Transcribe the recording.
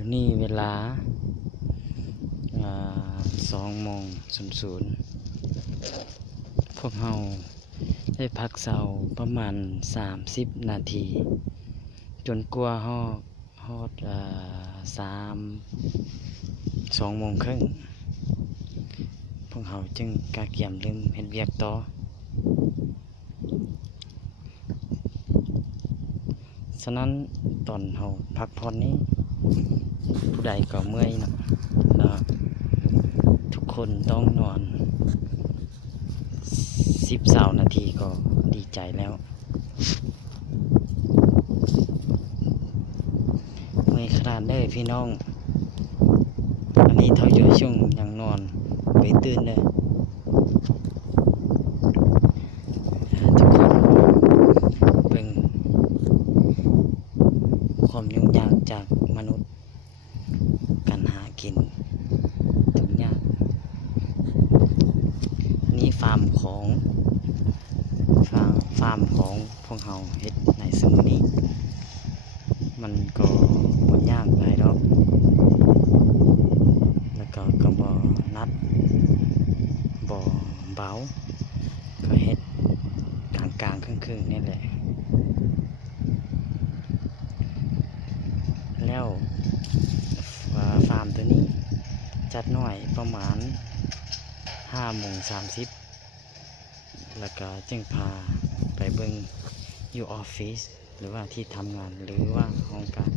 ดี๋ยวนี้เวลา2:00พวกเราได้พักเช้าประมาณ30 นาทีจนกว่าฮอด2:30พวกเราจึงกะเกียมเริ่มเฮ็ดเวียกต่อฉะนั้นตอนเราพักผ่อนนี้ผู้ใดก็เมื่อยเนาะทุกคนต้องนอน10 นาทีก็ดีใจแล้วเมื่อยขนาดเด้อพี่น้องอันนี้เท่าอยู่ช่วงยังนอนไปตื่นเลยทุกคนเบิ่งความยุ่งยากจากมนุษย์การหากินทุกอย่างนี่ฟาร์มของพวกเราเฮ็ดในสมุนี้มันก็บ่ยากหลายดอกแล้วก็บ่นัดบ่เบาก็เฮ็ดกลางๆครึ่งๆนี่แหละแล้วฟาร์มตัวนี้จัดน้อยประมาณ5:30แล้วก็จึงพาไปเบิ่งอยู่ออฟฟิศหรือว่าที่ทำงานหรือว่าห้องการ